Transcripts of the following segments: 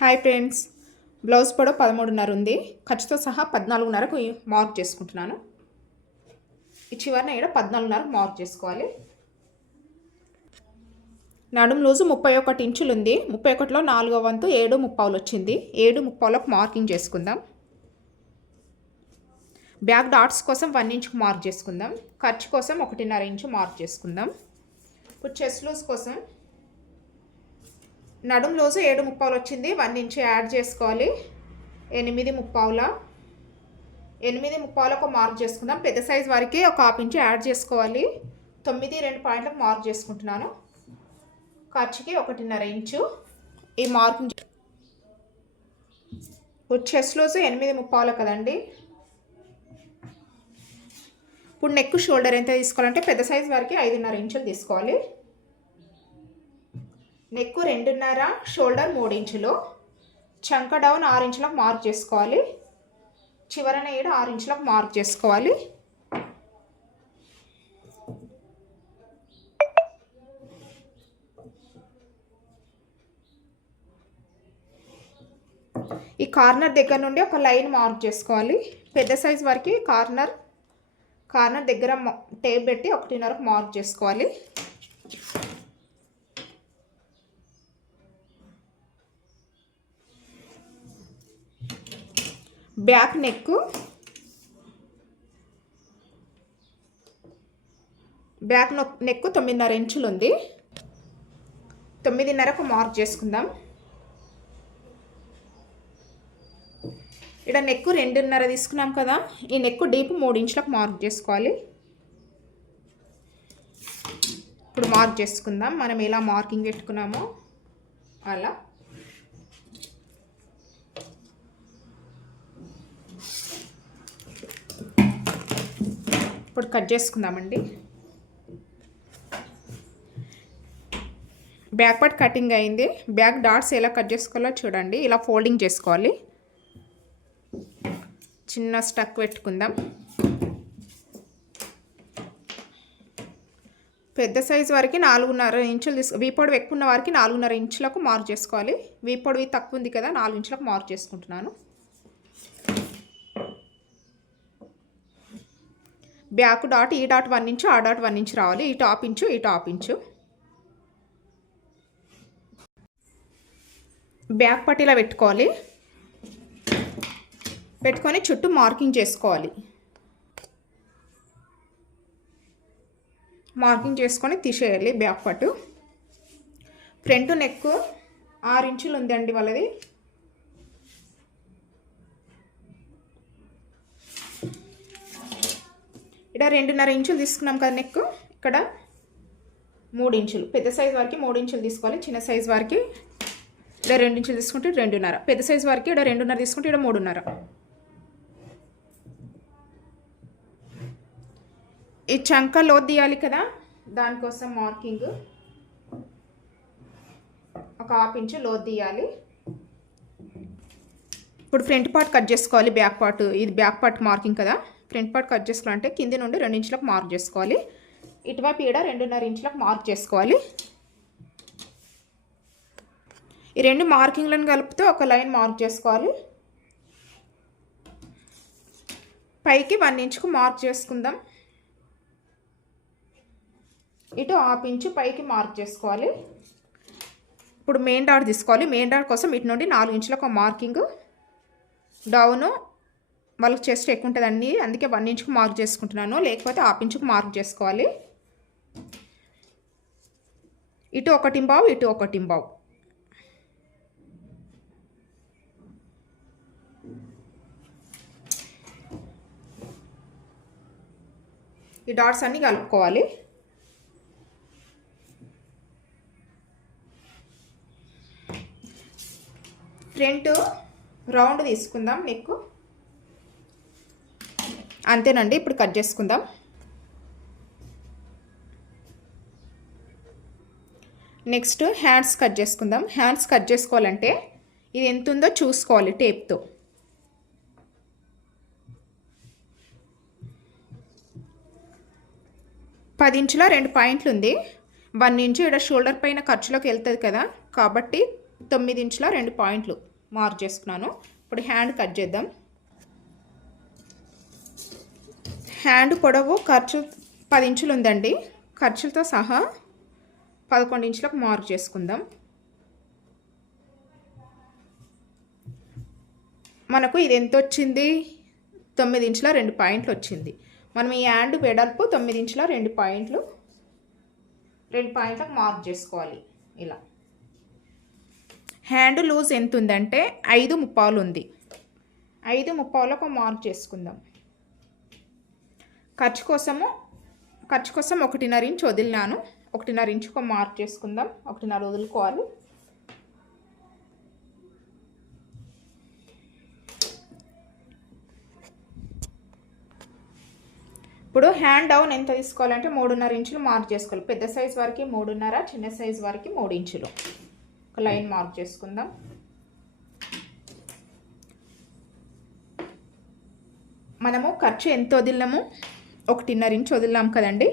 Hi friends. Blouse పొడవు పదమూడున్నర ఉంది. ఖర్చుతో సహా పద్నాలుగున్నరకు మార్క్ చేసుకుంటున్నాను. ఈ చివరిన ఇక్కడ పద్నాలుగున్నర మార్క్ చేసుకోవాలి. నడుము లూజు ముప్పై ఒకటి ఇంచులు ఉంది. ముప్పై ఒకటిలో నాలుగో వంతు ఏడు ముప్పావులు వచ్చింది. ఏడు ముప్పావులకు మార్కింగ్ చేసుకుందాం. బ్యాక్ డాట్స్ కోసం వన్ ఇంచుకు మార్క్ చేసుకుందాం. ఖర్చు కోసం ఒకటిన్నర ఇంచు మార్క్ చేసుకుందాం. ఇప్పుడు చెస్ట్ లూజ్ కోసం నడుం లోజు ఏడు ముప్పావులు వచ్చింది. వన్ ఇంచ్ యాడ్ చేసుకోవాలి. ఎనిమిది ముప్పావుల? ఎనిమిది ముప్పావులకు మార్క్ చేసుకుందాం. పెద్ద సైజ్ వరకే ఒక హాఫ్ ఇంచ్ యాడ్ చేసుకోవాలి. తొమ్మిది రెండు పాయింట్లకు మార్క్ చేసుకుంటున్నాను. ఖర్చుకి ఒకటిన్నర ఇంచు. ఈ మార్కింగ్ చెస్ట్ లోజు ఎనిమిది ముప్పావులు కదండి. ఇప్పుడు నెక్ షోల్డర్ ఎంత తీసుకోవాలంటే పెద్ద సైజ్ వరకు ఐదున్నర ఇంచులు తీసుకోవాలి. నెక్ రెండున్నర షోల్డర్ మూడు ఇంచులు చంక డౌన్ ఆరు ఇంచులకు మార్క్ చేసుకోవాలి. చివరన ఏడు ఆరు ఇంచులకు మార్క్ చేసుకోవాలి. ఈ కార్నర్ దగ్గర నుండి ఒక లైన్ మార్క్ చేసుకోవాలి. పెద్ద సైజ్ వరకు కార్నర్ కార్నర్ దగ్గర టేప్ పెట్టి ఒకటిన్నరకు మార్క్ చేసుకోవాలి. బ్యాక్ నెక్ బ్యాక్ నెక్ తొమ్మిదిన్నర ఇంచులు ఉంది తొమ్మిదిన్నరకు మార్క్ చేసుకుందాం. ఇక్కడ నెక్ రెండున్నర తీసుకున్నాం కదా. ఈ నెక్ డీప్ మూడు ఇంచులకు మార్క్ చేసుకోవాలి. ఇప్పుడు మార్క్ చేసుకుందాం. మనం ఎలా మార్కింగ్ పెట్టుకున్నామో. అలా. ఇప్పుడు కట్ చేసుకుందామండి. బ్యాక్ పార్ట్ కటింగ్ అయింది. బ్యాక్ డాట్స్ ఎలా కట్ చేసుకోవాలో చూడండి. ఇలా ఫోల్డింగ్ చేసుకోవాలి. చిన్న స్టక్ పెట్టుకుందాం. పెద్ద సైజ్ వరకు నాలుగున్నర ఇంచులు తీసు వీ ఎక్కువ ఉన్న వారికి నాలుగున్నర ఇంచులకు మార్క్ చేసుకోవాలి. వీ తక్కువ ఉంది కదా నాలుగు ఇంచులకు మార్క్ చేసుకుంటున్నాను. బ్యాక్ డాట్ ఈ డాట్ వన్ ఇంచు ఆ డాట్ వన్ ఇంచు రావాలి. ఈ టాప్ ఇంచు ఈ టాప్ ఇంచు. బ్యాక్ పట్టీలా పెట్టుకోవాలి. పెట్టుకొని చుట్టూ మార్కింగ్ చేసుకోవాలి. మార్కింగ్ చేసుకొని తీసేయాలి బ్యాక్ పట్టు. ఫ్రంట్ నెక్ ఆరు ఇంచులు ఉందండి వాళ్ళది. ఇక్కడ రెండున్నర ఇంచులు తీసుకున్నాం కదా నెక్ ఇక్కడ మూడు ఇంచులు. పెద్ద సైజ్ వరకు మూడు ఇంచులు తీసుకోవాలి చిన్న సైజ్ వరకు ఇక్కడ రెండు ఇంచులు తీసుకుంటే రెండున్నర. పెద్ద సైజ్ వరకు ఇక్కడ రెండున్నర తీసుకుంటే ఇక్కడ మూడున్నర. ఈ చంక లోత్ తీయాలి కదా దానికోసం మార్కింగ్. ఒక హాఫ్ ఇంచు లోత్ తీయాలి. ఇప్పుడు ఫ్రంట్ పార్ట్ కట్ చేసుకోవాలి బ్యాక్ పార్ట్. ఇది బ్యాక్ పార్ట్ మార్కింగ్ కదా. ఫ్రంట్ పార్ట్ కట్ చేసుకోవాలంటే కింది నుండి రెండు ఇంచులకు మార్క్ చేసుకోవాలి. ఇటువైపు ఈడ రెండున్నర ఇంచులకు మార్క్ చేసుకోవాలి. ఈ రెండు మార్కింగ్లను కలిపితే ఒక లైన్ మార్క్ చేసుకోవాలి. పైకి వన్ ఇంచుకు మార్క్ చేసుకుందాం. ఇటు హాఫ్ ఇంచు పైకి మార్క్ చేసుకోవాలి. ఇప్పుడు మెయిన్ డాట్ తీసుకోవాలి. మెయిన్ డాట్ కోసం ఇటు నుండి నాలుగు ఇంచులకు ఒక మార్కింగ్ డౌను. వాళ్ళకి చెస్ట్ ఎక్కువ ఉంటుందండి అందుకే వన్ ఇంచుకు మార్క్ చేసుకుంటున్నాను. లేకపోతే హాఫ్ ఇంచుకు మార్క్ చేసుకోవాలి. ఇటు ఒకటి బావు ఇటు ఒకటి బావు ఈ డాట్స్ అన్నీ కలుపుకోవాలి. ఫ్రంట్ రౌండ్ తీసుకుందాం నెక్ అంతేనండి ఇప్పుడు కట్ చేసుకుందాం. నెక్స్ట్ హ్యాండ్స్ కట్ చేసుకుందాం. హ్యాండ్స్ కట్ చేసుకోవాలంటే ఇది ఎంత ఉందో చూసుకోవాలి టేప్తో. పది ఇంచుల రెండు పాయింట్లు ఉంది వన్ ఇంచు ఇక్కడ షోల్డర్ పైన ఖర్చులోకి వెళ్తుంది కదా కాబట్టి తొమ్మిది ఇంచుల రెండు పాయింట్లు మార్క్ చేసుకున్నాను. ఇప్పుడు హ్యాండ్ కట్ చేద్దాం. హ్యాండ్ పొడవు ఖర్చు పది ఇంచులు ఉందండి. ఖర్చులతో సహా పదకొండు ఇంచులకు మార్క్ చేసుకుందాం. మనకు ఇది ఎంత వచ్చింది? తొమ్మిది ఇంచుల రెండు పాయింట్లు వచ్చింది. మనం ఈ హ్యాండ్ వెడల్పు తొమ్మిది ఇంచుల రెండు పాయింట్లు రెండు పాయింట్లకు మార్క్ చేసుకోవాలి. ఇలా. హ్యాండ్ లూజ్ ఎంత ఉందంటే ఐదు ముప్పాలు ఉంది. ఐదు ముప్పావులకు మార్క్ చేసుకుందాం. ఖర్చు కోసము ఖర్చు కోసం ఒకటిన్నర ఇంచు వదిలినాను. ఒకటిన్నర ఇంచుకు మార్క్ చేసుకుందాం. ఒకటిన్నర వదులుకోవాలి. ఇప్పుడు హ్యాండ్ డౌన్ ఎంత తీసుకోవాలంటే మూడున్నర ఇంచులు మార్క్ చేసుకోవాలి. పెద్ద సైజ్ వరకు మూడున్నర చిన్న సైజ్ వరకు మూడు ఇంచులు. ఒక లైన్ మార్క్ చేసుకుందాం. మనము ఖర్చు ఎంత వదిలినాము? ఒకటిన్నర ఇంచ్ వదిలినాం కదండి.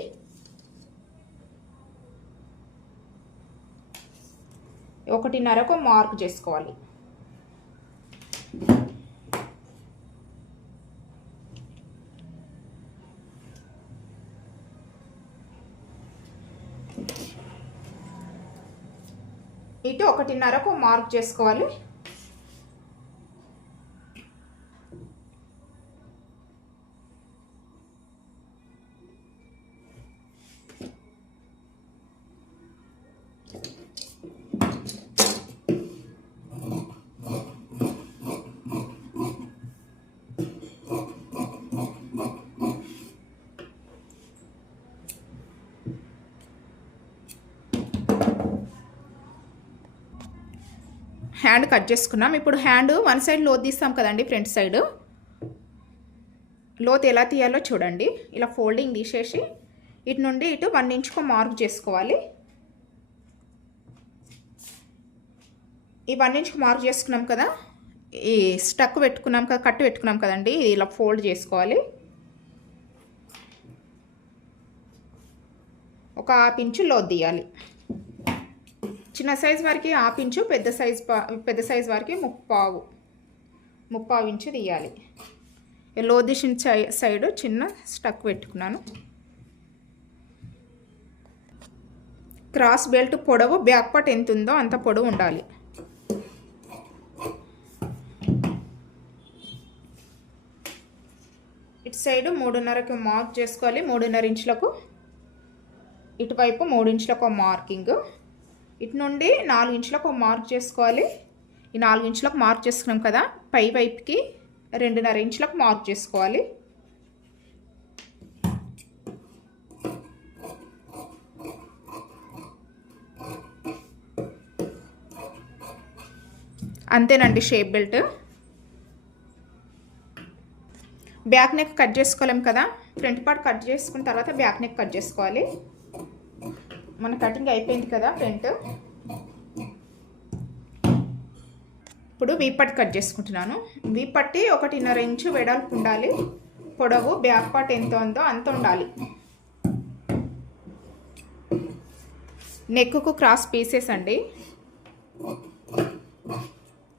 ఒకటిన్నరకు మార్క్ చేసుకోవాలి. ఇటు ఒకటిన్నరకు మార్క్ చేసుకోవాలి. హ్యాండ్ కట్ చేసుకున్నాం. ఇప్పుడు హ్యాండ్ వన్ సైడ్ లోత్ తీస్తాం కదండి ఫ్రంట్ సైడ్. లోత్ ఎలా తీయాలో చూడండి. ఇలా ఫోల్డింగ్ తీసేసి ఇటు నుండి ఇటు వన్ ఇంచుకు మార్క్ చేసుకోవాలి. ఈ వన్ ఇంచుకు మార్క్ చేసుకున్నాం కదా. ఈ స్టక్ పెట్టుకున్నాం కదా కట్టు పెట్టుకున్నాం కదండి. ఇలా ఫోల్డ్ చేసుకోవాలి. ఒక హాఫ్ ఇంచు లోత్ తీయాలి. చిన్న సైజ్ వరకు ఆపించు పెద్ద సైజ్ పెద్ద సైజ్ వరకు ముప్పావు. ముప్పావు ఇంచు తీయాలి. లోదిషన్ సైడ్ చిన్న స్టక్ పెట్టుకున్నాను. క్రాస్ బెల్ట్ పొడవు బ్యాక్ పార్ట్ ఎంత ఉందో అంత పొడవు ఉండాలి. ఇటు సైడ్ మూడున్నరకి మార్క్ చేసుకోవాలి. మూడున్నర ఇంచులకు ఇటువైపు మూడు ఇంచులకు మార్కింగ్. ఇటు నుండి నాలుగు ఇంచులకు మార్క్ చేసుకోవాలి. ఈ నాలుగు ఇంచులకు మార్క్ చేసుకున్నాం కదా పై వైపుకి రెండున్నర ఇంచులకు మార్క్ చేసుకోవాలి. అంతేనండి shape belt. Back neck cut చేసుకోలేం కదా ఫ్రంట్ పార్ట్ కట్ చేసుకున్న తర్వాత బ్యాక్ నెక్ కట్ చేసుకోవాలి. మన కటింగ్ అయిపోయింది కదా ఫ్రంట్ ఇప్పుడు వీపట్ కట్ చేసుకుంటున్నాను. వీపట్టి ఒకటిన్నర ఇంచు వెడల్పు ఉండాలి. పొడవు బ్యాక్ పార్ట్ ఎంత ఉందో అంత ఉండాలి. నెక్కుకు క్రాస్ పీసెస్ అండి.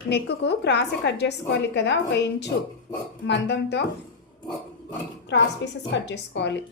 నెక్కుకు క్రాస్ కట్ చేసుకోవాలి కదా ఒక ఇంచు మందంతో క్రాస్ పీసెస్ కట్ చేసుకోవాలి.